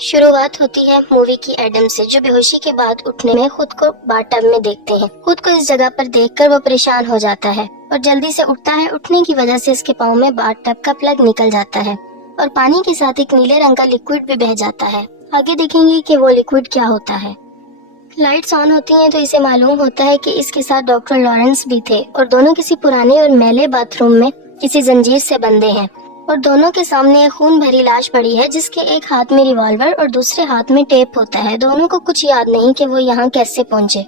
शुरुआत होती है मूवी की एडम से, जो बेहोशी के बाद उठने में खुद को बाथटब में देखते हैं। खुद को इस जगह पर देखकर वो परेशान हो जाता है और जल्दी से उठता है। उठने की वजह से इसके पाँव में बाथटब का प्लग निकल जाता है और पानी के साथ एक नीले रंग का लिक्विड भी बह जाता है। आगे देखेंगे कि वो लिक्विड क्या होता है। लाइट्स ऑन होती हैं तो इसे मालूम होता है कि इसके साथ डॉक्टर लॉरेंस भी थे और दोनों किसी पुराने और मैले बाथरूम में किसी जंजीर से बंधे हैं और दोनों के सामने एक खून भरी लाश पड़ी है, जिसके एक हाथ में रिवॉल्वर और दूसरे हाथ में टेप होता है। दोनों को कुछ याद नहीं कि वो यहाँ कैसे पहुँचे।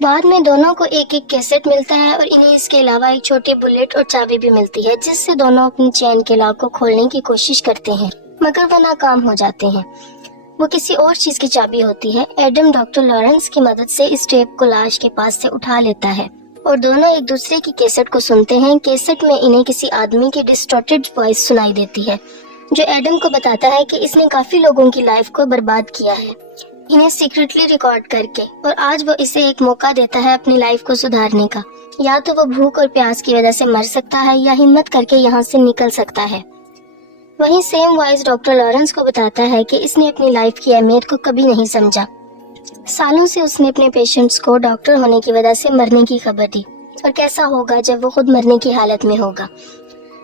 बाद में दोनों को एक एक कैसेट मिलता है और इन्हें इसके अलावा एक छोटी बुलेट और चाबी भी मिलती है, जिससे दोनों अपनी चैन के लॉक को खोलने की कोशिश करते हैं, मगर वो नाकाम हो जाते हैं। वो किसी और चीज की चाबी होती है। एडम डॉक्टर लॉरेंस की मदद से इस टेप को लाश के पास से उठा लेता है और दोनों एक दूसरे की कैसेट को सुनते हैं। कैसेट में इन्हें किसी आदमी की डिस्टॉर्टेड वॉइस सुनाई देती है, जो एडम को बताता है कि इसने काफी लोगों की लाइफ को बर्बाद किया है, इन्हें सीक्रेटली रिकॉर्ड करके, और आज वो इसे एक मौका देता है अपनी लाइफ को सुधारने का। या तो वो भूख और प्यास की वजह से मर सकता है या हिम्मत करके यहाँ से निकल सकता है। वहीं सेम वॉइस डॉक्टर लॉरेंस को बताता है कि इसने अपनी लाइफ की अहमियत को कभी नहीं समझा। सालों से उसने अपने पेशेंट्स को डॉक्टर होने की वजह से मरने की खबर दी, और कैसा होगा जब वो खुद मरने की हालत में होगा।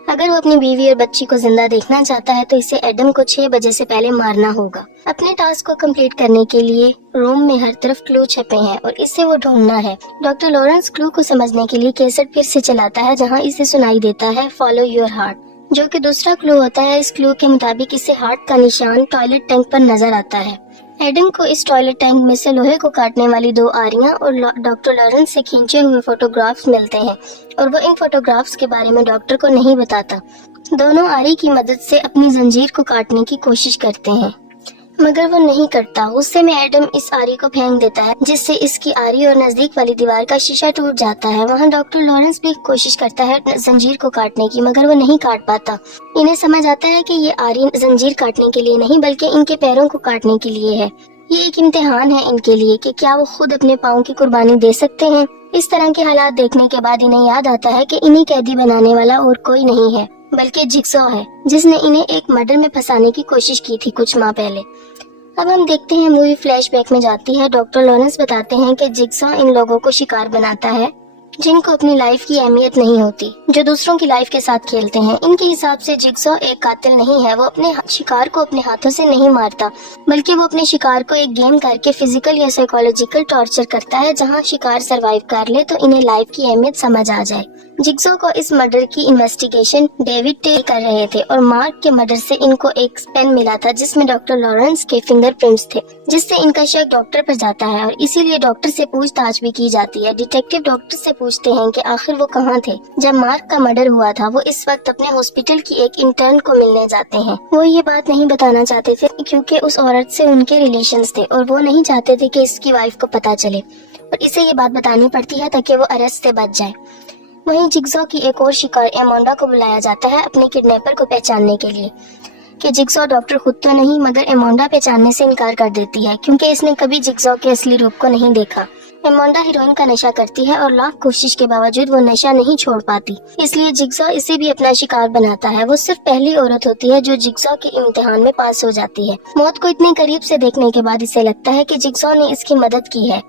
अगर वो अपनी बीवी और बच्ची को जिंदा देखना चाहता है तो इसे एडम को 6 बजे से पहले मारना होगा। अपने टास्क को कंप्लीट करने के लिए रूम में हर तरफ क्लू छपे हैं और इसे वो ढूंढना है। डॉक्टर लॉरेंस क्लू को समझने के लिए कैसेट फिर से चलाता है, जहाँ इसे सुनाई देता है फॉलो योर हार्ट, जो कि दूसरा क्लू होता है। इस क्लू के मुताबिक इसे हार्ट का निशान टॉयलेट टैंक पर नजर आता है। एडम को इस टॉयलेट टैंक में से लोहे को काटने वाली 2 आरियां और डॉक्टर लॉरेंस से खींचे हुए फोटोग्राफ्स मिलते हैं, और वो इन फोटोग्राफ्स के बारे में डॉक्टर को नहीं बताता। दोनों आरी की मदद से अपनी जंजीर को काटने की कोशिश करते हैं, मगर वो नहीं करता। गुस्से में एडम इस आरी को फेंक देता है, जिससे इसकी आरी और नजदीक वाली दीवार का शीशा टूट जाता है। वहाँ डॉक्टर लॉरेंस भी कोशिश करता है जंजीर को काटने की, मगर वो नहीं काट पाता। इन्हें समझ आता है कि ये आरी जंजीर काटने के लिए नहीं बल्कि इनके पैरों को काटने के लिए है। ये एक इम्तिहान है इनके लिए कि क्या वो खुद अपने पाँव की कुर्बानी दे सकते हैं। इस तरह के हालात देखने के बाद इन्हें याद आता है कि इन्हें कैदी बनाने वाला और कोई नहीं है बल्कि जिगसॉ है, जिसने इन्हें एक मर्डर में फंसाने की कोशिश की थी कुछ माह पहले। अब हम देखते हैं मूवी फ्लैशबैक में जाती है। डॉक्टर लॉरेंस बताते हैं कि जिगसॉ इन लोगों को शिकार बनाता है जिनको अपनी लाइफ की अहमियत नहीं होती, जो दूसरों की लाइफ के साथ खेलते हैं। इनके हिसाब से जिगसॉ एक कातिल नहीं है। वो अपने शिकार को अपने हाथों से नहीं मारता, बल्कि वो अपने शिकार को एक गेम करके फिजिकल या साइकोलॉजिकल टॉर्चर करता है, जहां शिकार सरवाइव कर ले तो इन्हें लाइफ की अहमियत समझ आ जाए। जिगसॉ को इस मर्डर की इन्वेस्टिगेशन डेविड टे कर रहे थे और मार्क के मर्डर से इनको एक पेन मिला था जिसमें डॉक्टर लॉरेंस के फिंगरप्रिंट्स थे, जिससे इनका शक डॉक्टर पर जाता है और इसीलिए डॉक्टर से पूछताछ भी की जाती है। डिटेक्टिव डॉक्टर से पूछते हैं कि आखिर वो कहाँ थे जब मार्क का मर्डर हुआ था। वो इस वक्त अपने हॉस्पिटल की एक इंटर्न को मिलने जाते हैं। वो ये बात नहीं बताना चाहते थे क्योंकि उस औरत से उनके रिलेशंस थे और वो नहीं चाहते थे कि इसकी वाइफ को पता चले, और इसे ये बात बतानी पड़ती है ताकि वो अरेस्ट से बच जाए। वहीं जिगसॉ की एक और शिकार एमोंडा को बुलाया जाता है अपने किडनैपर को पहचानने के लिए, कि जिगसॉ डॉक्टर खुद तो नहीं मगर एमोंडा पहचानने से इनकार कर देती है क्योंकि इसने कभी जिगसॉ के असली रूप को नहीं देखा। एमोंडा हीरोइन का नशा करती है और लाख कोशिश के बावजूद वो नशा नहीं छोड़ पाती, इसलिए जिगसॉ इसे भी अपना शिकार बनाता है। वो सिर्फ पहली औरत होती है जो जिगसॉ के इम्तिहान में पास हो जाती है। मौत को इतने करीब से देखने के बाद इसे लगता है कि जिगसॉ ने इसकी मदद की है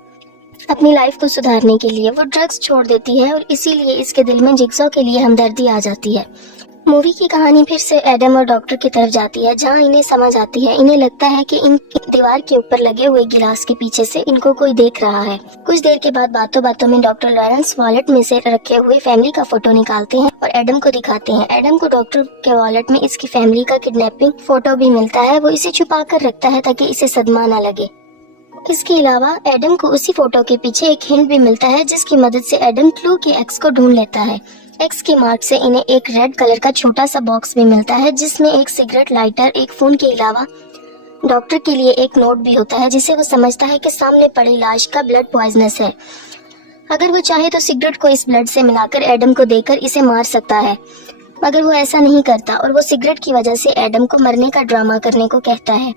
अपनी लाइफ को सुधारने के लिए। वो ड्रग्स छोड़ देती है और इसीलिए इसके दिल में जिगसॉ के लिए हमदर्दी आ जाती है। मूवी की कहानी फिर से एडम और डॉक्टर की तरफ जाती है, जहां इन्हें समझ आती है। इन्हें लगता है कि इन दीवार के ऊपर लगे हुए गिलास के पीछे से इनको कोई देख रहा है। कुछ देर के बाद बातों बातों में डॉक्टर लॉरेंस वॉलेट में से रखे हुए फैमिली का फोटो निकालते हैं और एडम को दिखाते हैं। एडम को डॉक्टर के वॉलेट में इसकी फैमिली का किडनैपिंग फोटो भी मिलता है। वो इसे छुपा कर रखता है ताकि इसे सदमा न लगे। इसके अलावा एडम को उसी फोटो के पीछे एक हिंट भी मिलता है, जिसकी मदद से एडम क्लू के एक्स को ढूंढ लेता है। एक्स के मार्क से इन्हें एक रेड कलर का छोटा सा बॉक्स भी मिलता है, जिसमें एक सिगरेट लाइटर, एक फोन के अलावा डॉक्टर के लिए एक नोट भी होता है, जिसे वो समझता है कि सामने पड़ी लाश का ब्लड पॉइजनस है। अगर वो चाहे तो सिगरेट को इस ब्लड से मिलाकर एडम को देकर इसे मार सकता है, मगर वो ऐसा नहीं करता और वो सिगरेट की वजह से एडम को मरने का ड्रामा करने को कहता है।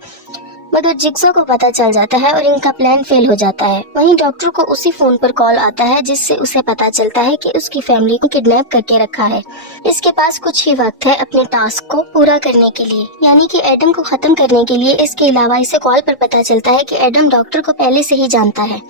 मगर जिग्सॉ को पता चल जाता है और इनका प्लान फेल हो जाता है। वहीं डॉक्टर को उसी फोन पर कॉल आता है जिससे उसे पता चलता है कि उसकी फैमिली को किडनैप करके रखा है। इसके पास कुछ ही वक्त है अपने टास्क को पूरा करने के लिए, यानी कि एडम को खत्म करने के लिए। इसके अलावा इसे कॉल पर पता चलता है कि एडम डॉक्टर को पहले से ही जानता है।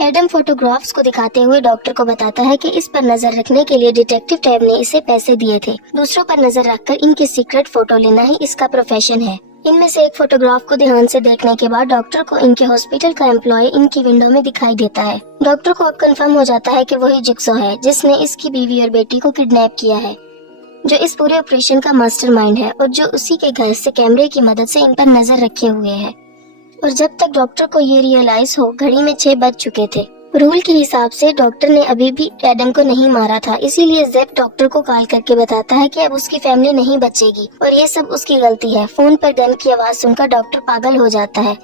एडम फोटोग्राफ्स को दिखाते हुए डॉक्टर को बताता है कि इस पर नजर रखने के लिए डिटेक्टिव टैब ने इसे पैसे दिए थे। दूसरों पर नजर रखकर इनकी सीक्रेट फोटो लेना ही इसका प्रोफेशन है। इनमें से एक फोटोग्राफ को ध्यान से देखने के बाद डॉक्टर को इनके हॉस्पिटल का एम्प्लॉय इनकी विंडो में दिखाई देता है। डॉक्टर को अब कंफर्म हो जाता है कि वही जिग्सॉ है जिसने इसकी बीवी और बेटी को किडनैप किया है, जो इस पूरे ऑपरेशन का मास्टरमाइंड है और जो उसी के घर से कैमरे की मदद से इन पर नजर रखे हुए है। और जब तक डॉक्टर को ये रियलाइज हो, घड़ी में 6 बज चुके थे। रूल के हिसाब से डॉक्टर ने अभी भी एडम को नहीं मारा था, इसीलिए ज़ेप डॉक्टर को कॉल करके बताता है कि अब उसकी फैमिली नहीं बचेगी और ये सब उसकी गलती है। फोन पर गन की आवाज सुनकर डॉक्टर पागल हो जाता है।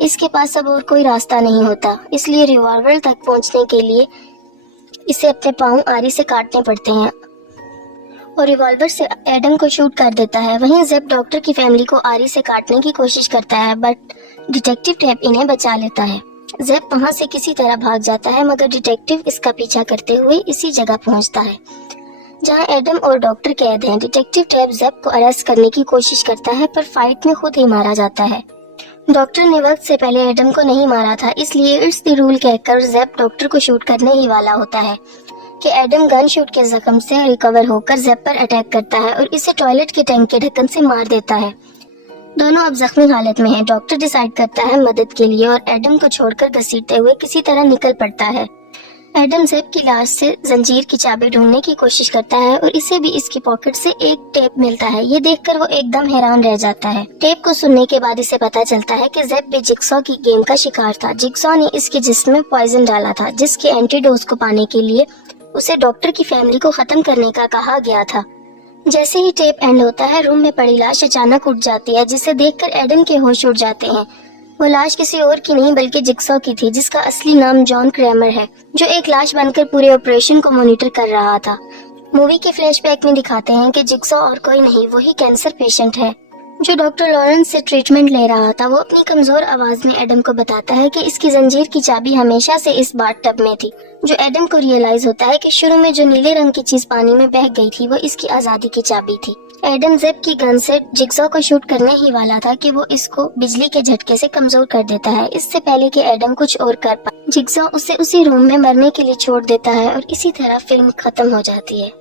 इसके पास अब और कोई रास्ता नहीं होता, इसलिए रिवॉल्वर तक पहुंचने के लिए इसे अपने पाँव आरी से काटने पड़ते हैं और रिवॉल्वर से एडम को शूट कर देता है। वहीं ज़ेप डॉक्टर की फैमिली को आरी से काटने की कोशिश करता है, बट डिटेक्टिव टैब इन्हें बचा लेता है। ज़ेप वहां से किसी तरह भाग जाता है, मगर डिटेक्टिव इसका पीछा करते हुए इसी जगह पहुंचता है जहां एडम और डॉक्टर कैद हैं। डिटेक्टिव टैब ज़ेप को अरेस्ट करने की कोशिश करता है, पर फाइट में खुद ही मारा जाता है। डॉक्टर ने वक्त से पहले एडम को नहीं मारा था, इसलिए इट्स द रूल कहकर ज़ेप डॉक्टर को शूट करने ही वाला होता है कि एडम गन शूट के जख्म से रिकवर होकर ज़ेप पर अटैक करता है और इसे टॉयलेट के टैंक के ढक्कन से मार देता है। दोनों अब जख्मी हालत में हैं। डॉक्टर डिसाइड करता है मदद के लिए और एडम को छोड़कर घसीटते हुए किसी तरह निकल पड़ता है। एडम ज़ेप की लाश से जंजीर की चाबी ढूंढने की कोशिश करता है और इसे भी इसकी पॉकेट से एक टेप मिलता है। ये देखकर वो एकदम हैरान रह जाता है। टेप को सुनने के बाद इसे पता चलता है कि ज़ेप भी जिग्सॉ की गेम का शिकार था। जिग्सॉ ने इसके जिस्म में पॉइजन डाला था, जिसके एंटीडोज को पाने के लिए उसे डॉक्टर की फैमिली को खत्म करने का कहा गया था। जैसे ही टेप एंड होता है, रूम में पड़ी लाश अचानक उठ जाती है, जिसे देखकर एडम के होश उड़ जाते हैं। वो लाश किसी और की नहीं बल्कि जिग्सॉ की थी, जिसका असली नाम जॉन क्रैमर है, जो एक लाश बनकर पूरे ऑपरेशन को मॉनिटर कर रहा था। मूवी के फ्लैशबैक में दिखाते हैं कि जिग्सॉ और कोई नहीं, वही कैंसर पेशेंट है जो डॉक्टर लॉरेंस से ट्रीटमेंट ले रहा था। वो अपनी कमजोर आवाज में एडम को बताता है कि इसकी जंजीर की चाबी हमेशा से इस बाथटब में थी। जो एडम को रियलाइज होता है कि शुरू में जो नीले रंग की चीज पानी में बह गई थी वो इसकी आजादी की चाबी थी। एडम ज़ेप की गन से जिग्सॉ को शूट करने ही वाला था कि वो इसको बिजली के झटके से कमजोर कर देता है, इससे पहले कि एडम कुछ और कर पाए। जिग्सॉ उसे उसी रूम में मरने के लिए छोड़ देता है और इसी तरह फिल्म खत्म हो जाती है।